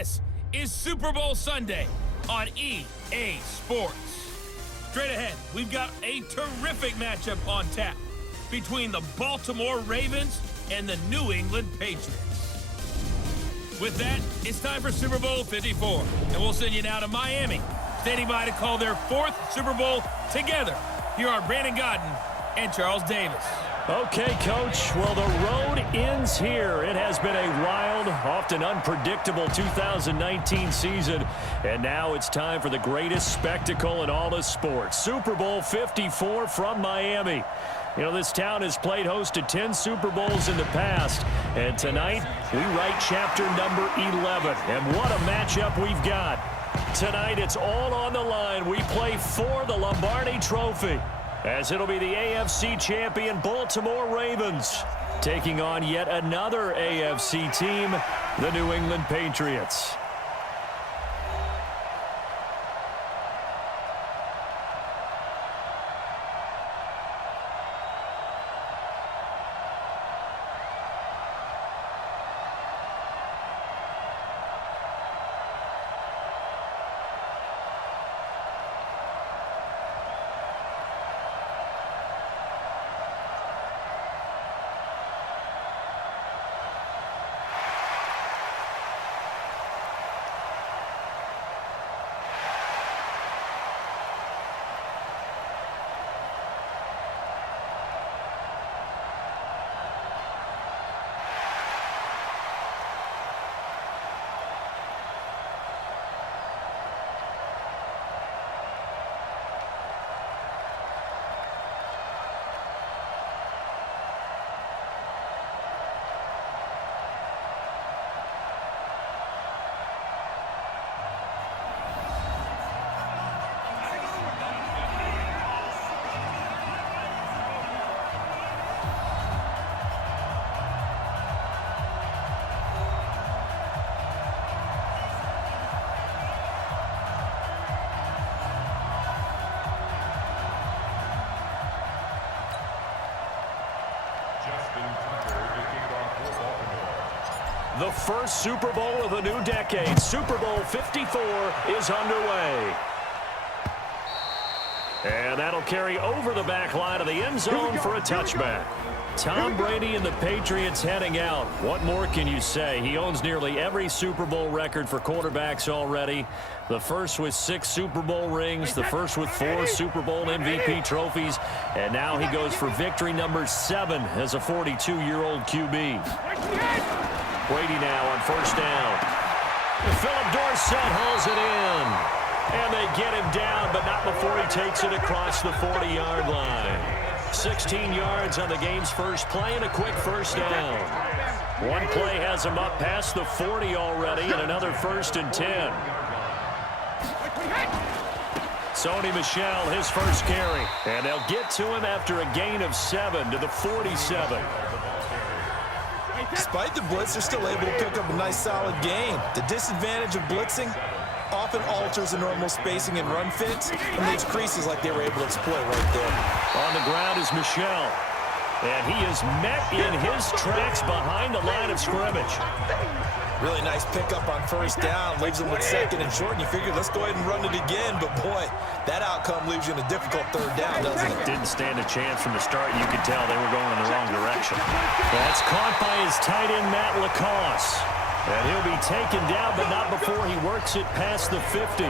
This is Super Bowl Sunday on EA Sports. Straight ahead, we've got a terrific matchup on tap between the Baltimore Ravens and the New England Patriots. With that, it's time for Super Bowl 54, and we'll send you now to Miami, standing by to call their fourth Super Bowl together. Here are Brandon Godden and Charles Davis. Okay, Coach. Well, the road ends here. It has been a wild, often unpredictable 2019 season, and now it's time for the greatest spectacle in all of sports. Super Bowl 54 from Miami. You know, this town has played host to 10 Super Bowls in the past, and tonight we write chapter number 11. And what a matchup we've got. Tonight it's all on the line. We play for the Lombardi Trophy, as it'll be the AFC champion Baltimore Ravens taking on yet another AFC team, the New England Patriots. The first Super Bowl of the new decade, Super Bowl 54, is underway. And that'll carry over the back line of the end zone for a touchback. Tom Brady and the Patriots heading out. What more can you say? He owns nearly every Super Bowl record for quarterbacks already. The first with 6 Super Bowl rings, the first with 4 Super Bowl MVP trophies, and now he goes for victory number 7 as a 42-year-old QB. Brady now on first down. Philip Dorsett hauls it in. And they get him down, but not before he takes it across the 40-yard line. 16 yards on the game's first play and a quick first down. One play has him up past the 40 already, and another 1st and 10. Sony Michel, his first carry. And they'll get to him after a gain of 7 to the 47. Despite the blitz, they're still able to pick up a nice solid gain. The disadvantage of blitzing often alters the normal spacing and run fits and leaves creases like they were able to exploit right there. On the ground is Michel. And he is met in his tracks behind the line of scrimmage. Really nice pickup on first down. Leaves him with 2nd and short. And you figure, let's go ahead and run it again. But, boy, that outcome leaves you in a difficult 3rd down, doesn't it? Didn't stand a chance from the start. You could tell they were going in the wrong direction. That's caught by his tight end, Matt Lacoste. And he'll be taken down, but not before he works it past the 50.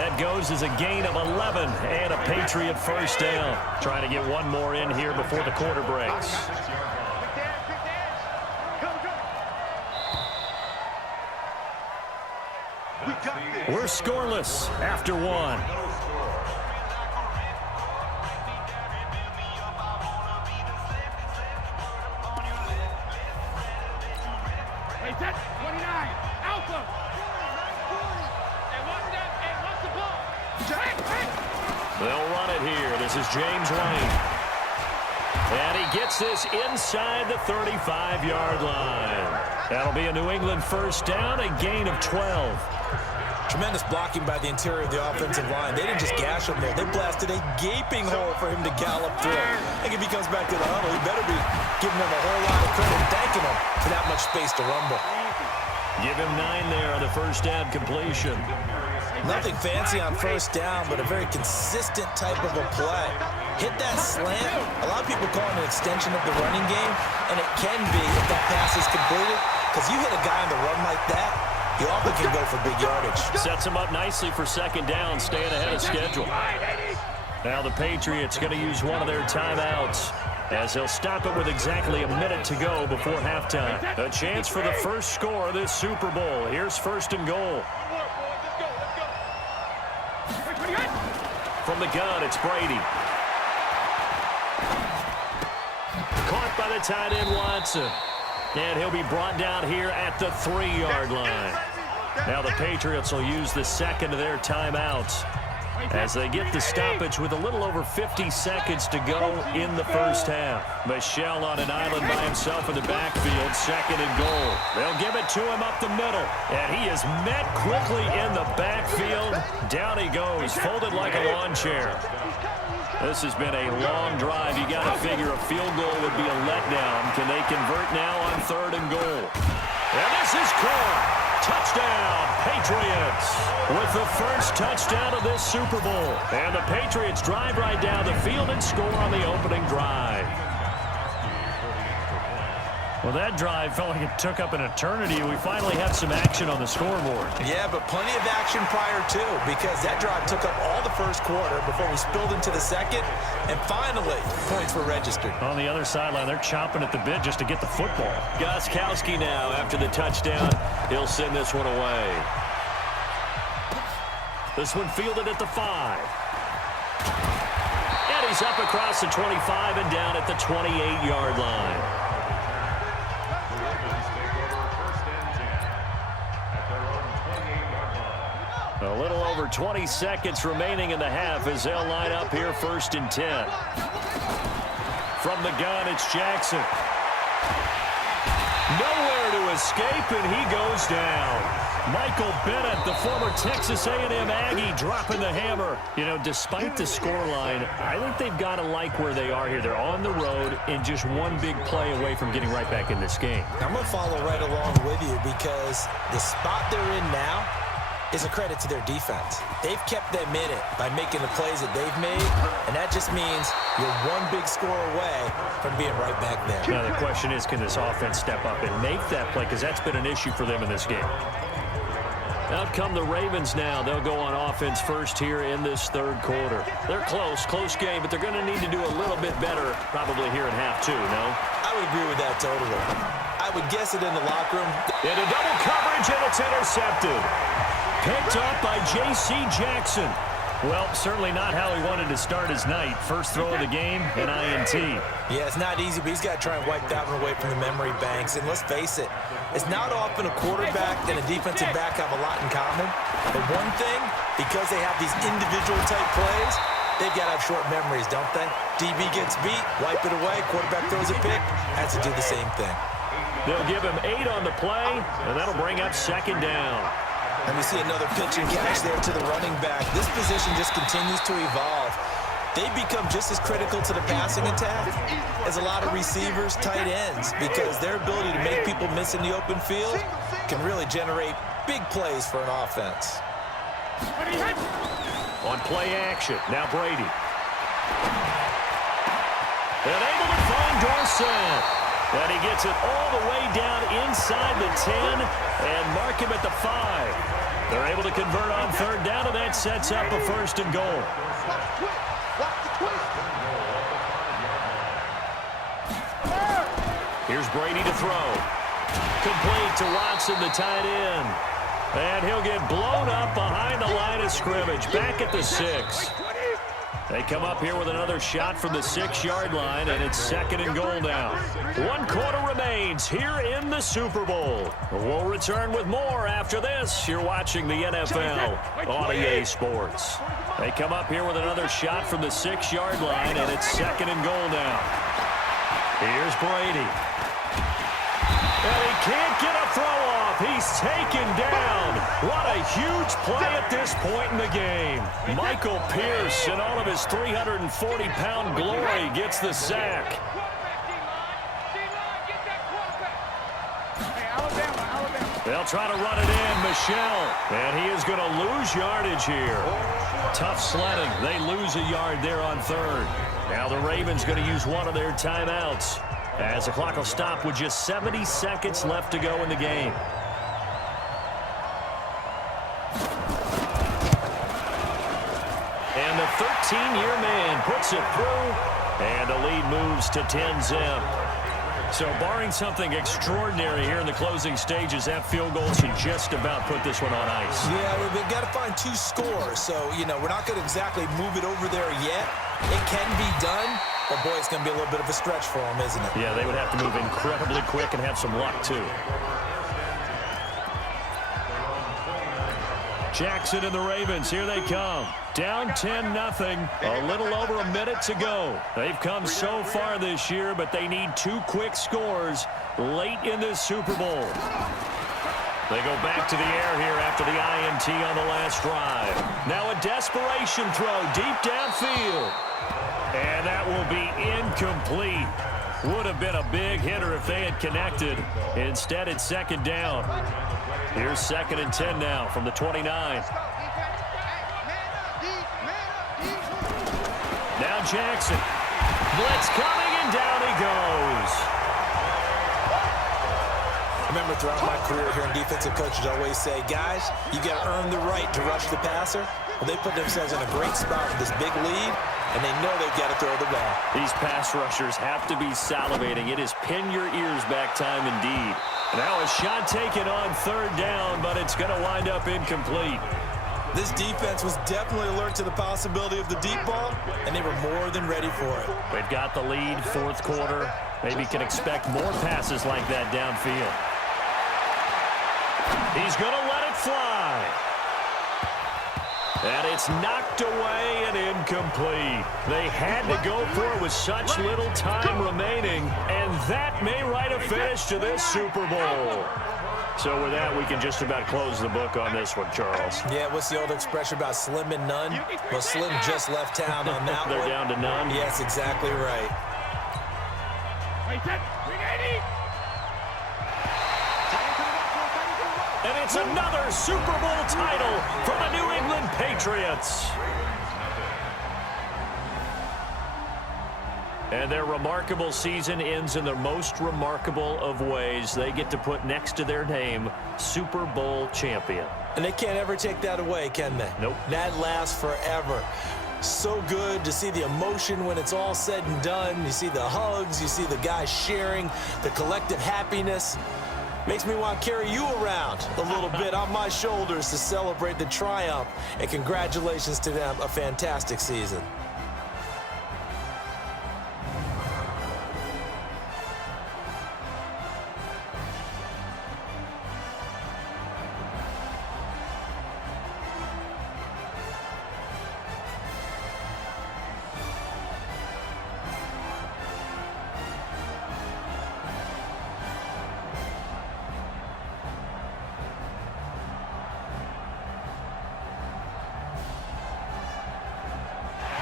That goes as a gain of 11 and a Patriot first down. Trying to get one more in here before the quarter breaks. We're scoreless after 1. They'll run it here. This is James Wayne. And he gets this inside the 35-yard line. That'll be a New England first down, a gain of 12. Tremendous blocking by the interior of the offensive line. They didn't just gash him there. They blasted a gaping hole for him to gallop through. I think if he comes back to the huddle, he better be giving them a whole lot of credit, thanking them for that much space to rumble. Give him 9 there on the first down completion. Nothing fancy on first down, but a very consistent type of a play. Hit that slant. A lot of people call it an extension of the running game, and it can be if that pass is completed, because you hit a guy on the run like that, you often can go for big yardage. Sets him up nicely for second down, staying ahead of schedule. Now the Patriots going to use one of their timeouts, as they'll stop it with exactly a minute to go before halftime. A chance for the first score of this Super Bowl. Here's first and goal. From the gun, it's Brady. Caught by the tight end, Watson. And he'll be brought down here at the 3-yard line. Now the Patriots will use the second of their timeouts as they get the stoppage with a little over 50 seconds to go in the first half. Michel on an island by himself in the backfield, second and goal. They'll give it to him up the middle, and he is met quickly in the backfield. Down he goes, folded like a lawn chair. This has been a long drive. You got to figure a field goal would be a letdown. Can they convert now on third and goal? And this is caught. Touchdown, Patriots, with the first touchdown of this Super Bowl. And the Patriots drive right down the field and score on the opening drive. Well, that drive felt like it took up an eternity. We finally have some action on the scoreboard. Yeah, but plenty of action prior to, because that drive took up all the first quarter before we spilled into the second, and finally, points were registered. On the other sideline, they're chomping at the bit just to get the football. Gostkowski now, after the touchdown, he'll send this one away. This one fielded at the 5. And he's up across the 25 and down at the 28-yard line. A little over 20 seconds remaining in the half as they'll line up here first and 10. From the gun, it's Jackson. Nowhere to escape, and he goes down. Michael Bennett, the former Texas A&M Aggie, dropping the hammer. You know, despite the scoreline, I think they've got to like where they are here. They're on the road and just one big play away from getting right back in this game. I'm going to follow right along with you because the spot they're in now is a credit to their defense. They've kept them in it by making the plays that they've made, and that just means you're one big score away from being right back there. Now the question is, can this offense step up and make that play? Because that's been an issue for them in this game. Out come the Ravens now. They'll go on offense first here in this third quarter. They're close game, but they're going to need to do a little bit better probably here in half 2, no? I would agree with that totally. I would guess it in the locker room. Into double coverage, and it's intercepted. Picked up by J.C. Jackson. Well, certainly not how he wanted to start his night. First throw of the game, an INT. Yeah, it's not easy, but he's got to try and wipe that one away from the memory banks. And let's face it, it's not often a quarterback and a defensive back have a lot in common. But one thing, because they have these individual type plays, they've got to have short memories, don't they? DB gets beat, wipe it away, quarterback throws a pick, has to do the same thing. They'll give him 8 on the play, and that'll bring up second down. And we see another pitch and catch there to the running back. This position just continues to evolve. They become just as critical to the passing attack as a lot of receivers, tight ends, because their ability to make people miss in the open field can really generate big plays for an offense. On play action, now Brady. And able to find Dorsett. And he gets it all the way down inside the 10 and mark him at the 5. They're able to convert on third down, and that sets up a first and goal. Here's Brady to throw. Complete to Watson, the tight end. And he'll get blown up behind the line of scrimmage, back at the 6. They come up here with another shot from the 6-yard line, and it's second and goal now. 1 quarter remains here in the Super Bowl. We'll return with more after this. You're watching the NFL on EA Sports. They come up here with another shot from the 6-yard line, and it's second and goal now. Here's Brady. And he can't get a throw off. He's taken down. What a huge play at this point in the game. Michael Pierce, in all of his 340-pound glory, gets the sack. They'll try to run it in. Michel. And he is going to lose yardage here. Tough sledding. They lose a yard there on third. Now the Ravens going to use one of their timeouts as the clock will stop with just 70 seconds left to go in the game. And the 13-year man puts it through, and the lead moves to 10-zip. So barring something extraordinary here in the closing stages, that field goal should just about put this one on ice. Yeah, we've got to find 2 scores. So, we're not going to exactly move it over there yet. It can be done, but, boy, it's going to be a little bit of a stretch for them, isn't it? Yeah, they would have to move incredibly quick and have some luck, too. Jackson and the Ravens, here they come. Down 10-0, a little over a minute to go. They've come so far this year, but they need 2 quick scores late in this Super Bowl. They go back to the air here after the INT on the last drive. Now a desperation throw deep downfield. And that will be incomplete. Would have been a big hitter if they had connected. Instead, it's second down. Here's 2nd and 10 now from the 29. Now Jackson. Blitz coming, and down he goes. I remember throughout my career here in defensive coaches always say, guys, you got to earn the right to rush the passer. Well, they put themselves in a great spot with this big lead, and they know they've got to throw the ball. These pass rushers have to be salivating. It is pin your ears back time indeed. Now a shot taken on 3rd down, but it's going to wind up incomplete. This defense was definitely alert to the possibility of the deep ball, and they were more than ready for it. They've got the lead, 4th quarter. Maybe can expect more passes like that downfield. He's going to let it fly. And it's knocked away and incomplete. They had to go for it with such little time remaining, and that may write a finish to this Super Bowl. So with that, we can just about close the book on this one, Charles. Yeah, what's the old expression about slim and none? Well, Slim just left town on that They're one. down to none. Yes, exactly right. And it's another Super Bowl title for the New England Patriots. And their remarkable season ends in the most remarkable of ways. They get to put next to their name, Super Bowl champion. And they can't ever take that away, can they? Nope. That lasts forever. So good to see the emotion when it's all said and done. You see the hugs, you see the guys sharing, the collective happiness. Makes me want to carry you around a little bit on my shoulders to celebrate the triumph. And congratulations to them, a fantastic season.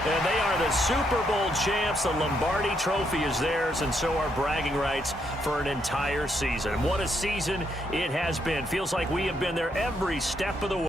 And they are the Super Bowl champs. The Lombardi Trophy is theirs, and so are bragging rights for an entire season. What a season it has been. Feels like we have been there every step of the way.